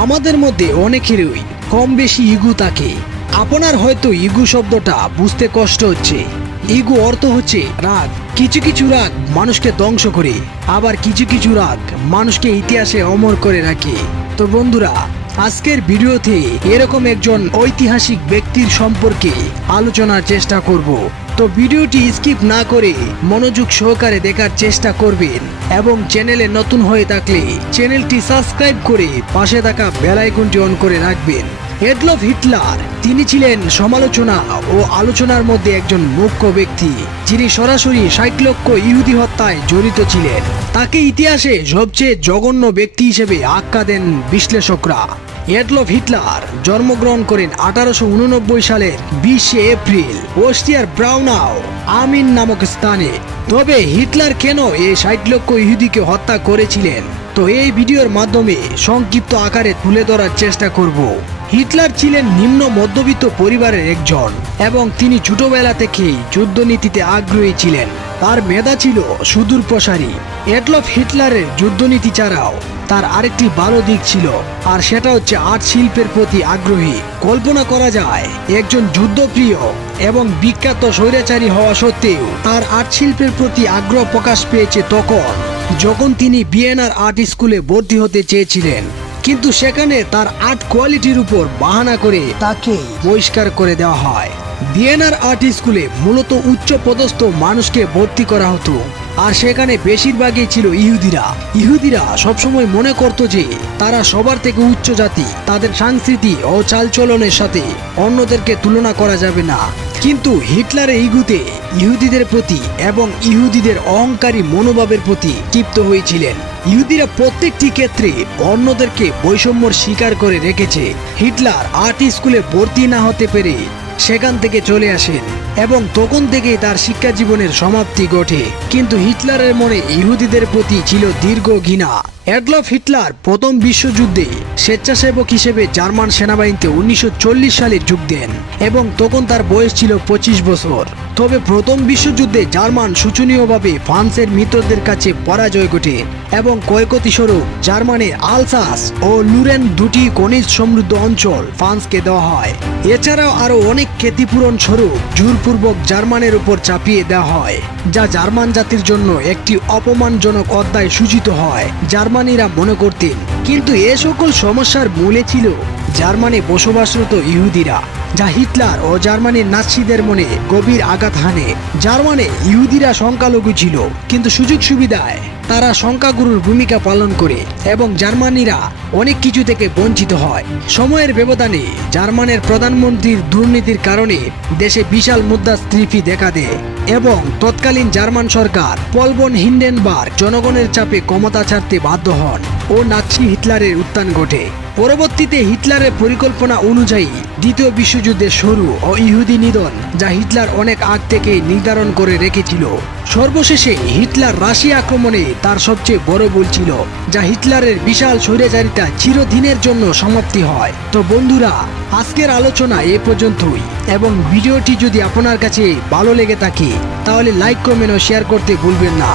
আমাদের মধ্যে অনেকেরই কম বেশি ইগো থাকে। আপনার হয়তো ইগো শব্দটা বুঝতে কষ্ট হচ্ছে। ইগো অর্থ হচ্ছে রাগ। কিছু কিছু রাগ মানুষকে ধ্বংস করে, আবার কিছু কিছু রাগ মানুষকে ইতিহাসে অমর করে রাখে। তো বন্ধুরা, আজকের ভিডিওতে এরকম একজন ঐতিহাসিক ব্যক্তির সম্পর্কে আলোচনার চেষ্টা করব। তো ভিডিওটি স্কিপ না করে মনোযোগ সহকারে দেখার চেষ্টা করবেন এবং চ্যানেলে নতুন হয়ে থাকলে চ্যানেলটি সাবস্ক্রাইব করে পাশে থাকা বেল আইকনটি অন করে রাখবেন। এডলফ হিটলার, তিনি ছিলেন সমালোচনা ও আলোচনার মধ্যে একজন মুখ্য ব্যক্তি, যিনি সরাসরি ৬০ লক্ষ ইহুদি হত্যায় জড়িত ছিলেন। তাকে ইতিহাসে সবচেয়ে জঘন্য ব্যক্তি হিসেবে আখ্যা দেন বিশ্লেষকরা। এডলফ হিটলার জন্মগ্রহণ করেন 1889 সালের 20 এপ্রিল অস্ট্রিয়ার ব্রাউনাউ আমিন নামক স্থানে। তবে হিটলার কেন এই ৬০ লক্ষ ইহুদিকে হত্যা করেছিলেন, তো এই ভিডিওর মাধ্যমে সংক্ষিপ্ত আকারে তুলে ধরার চেষ্টা করব। হিটলার ছিলেন নিম্ন মধ্যবিত্ত পরিবারের একজন এবং তিনি ছোটবেলা থেকেই যুদ্ধনীতিতে আগ্রহী ছিলেন। তার মেধা ছিল সুদূর প্রসারী। এডলফ হিটলারের যুদ্ধনীতি ছাড়াও তার আরেকটি ভালো দিক ছিল, আর সেটা হচ্ছে আর্ট শিল্পের প্রতি আগ্রহী। কল্পনা করা যায়, একজন যুদ্ধপ্রিয় এবং বিখ্যাত স্বৈরাচারী হওয়া সত্ত্বেও তার আর্ট শিল্পের প্রতি আগ্রহ প্রকাশ পেয়েছে যখন তিনি ভিয়েনার আর্ট স্কুলে ভর্তি হতে চেয়েছিলেন, কিন্তু সেখানে তার আর্ট কোয়ালিটির উপর বাহানা করে তাকে বহিষ্কার করে দেওয়া হয়। ভিয়েনার আর্ট স্কুলে মূলত উচ্চ পদস্থ মানুষকে ভর্তি করা হতো, আর সেখানে বেশিরভাগই ছিল ইহুদিরা সবসময় মনে করত যে তারা সবার থেকে উচ্চ জাতি, তাদের সংস্কৃতি ও চালচলনের সাথে অন্যদেরকে তুলনা করা যাবে না। কিন্তু হিটলারের ইগুতে ইহুদিদের প্রতি এবং ইহুদিদের অহংকারী মনোভাবের প্রতি ক্ষিপ্ত হয়েছিলেন। ইহুদিরা প্রত্যেকটি ক্ষেত্রে অন্যদেরকে বৈষম্যর শিকার করে রেখেছে। হিটলার আর্ট স্কুলে ভর্তি না হতে পেরে সেখান থেকে চলে আসেন এবং তখন থেকেই তার শিক্ষা জীবনের সমাপ্তি ঘটে। কিন্তু হিটলারের মনে ইহুদিদের প্রতি ছিল দীর্ঘ ঘৃণা। এডলফ হিটলার প্রথম বিশ্বযুদ্ধে স্বেচ্ছাসেবক হিসেবে জার্মান সেনাবাহিনীতে 1940 সালে যোগ দেন এবং তখন তার বয়স ছিল 25 বছর। তবে প্রথম বিশ্বযুদ্ধে জার্মান শোচনীয়ভাবে ফ্রান্সের মিত্রদের কাছে পরাজয় ঘটে এবং ক্ষয়ক্ষতি স্বরূপ জার্মানির আলসাস ও লুরেন দুটি খনিজ সমৃদ্ধ অঞ্চল ফ্রান্সকে দেওয়া হয়। এছাড়াও আরো অনেক ক্ষতিপূরণ স্বরূপ জোরপূর্বক জার্মানের উপর চাপিয়ে দেওয়া হয়, যা জার্মান জাতির জন্য একটি অপমানজনক অধ্যায় সূচিত হয় জার্মানিরা মনে করতেন। কিন্তু এ সকল সমস্যার মূলে ছিল জার্মানি বসবাসরত ইহুদিরা, যা হিটলার ও জার্মানির নাৎসিদের মনে গভীর আঘাত হানে। জার্মানে ইহুদিরা সংখ্যালঘু ছিল, কিন্তু সুযোগ সুবিধায় তারা সংখ্যাগুরুর ভূমিকা পালন করে এবং জার্মানিরা অনেক কিছু থেকে বঞ্চিত হয়। সময়ের ব্যবধানে জার্মানের প্রধানমন্ত্রীর দুর্নীতির কারণে দেশে বিশাল মুদ্রাস্ফীতি দেখা দেয় এবং তৎকালীন জার্মান সরকার পল ভন হিন্ডেনবার্গ জনগণের চাপে ক্ষমতা ছাড়তে বাধ্য হন ও নাৎসি হিটলারের উত্থান ঘটে। পরবর্তীতে হিটলারের পরিকল্পনা অনুযায়ী দ্বিতীয় বিশ্বযুদ্ধের শুরু ও ইহুদি নিধন, যা হিটলার অনেক আগ থেকে নির্ধারণ করে রেখেছিল। সর্বশেষে হিটলার রাশিয়া আক্রমণে তার সবচেয়ে বড় ভুল ছিল, যা হিটলারের বিশাল স্বৈরাচারিতা চিরদিনের জন্য সমাপ্তি হয়। তো বন্ধুরা, আজকের আলোচনা এ পর্যন্তই এবং ভিডিওটি যদি আপনার কাছে ভালো লেগে থাকে তাহলে লাইক, কমেন্ট ও শেয়ার করতে ভুলবেন না।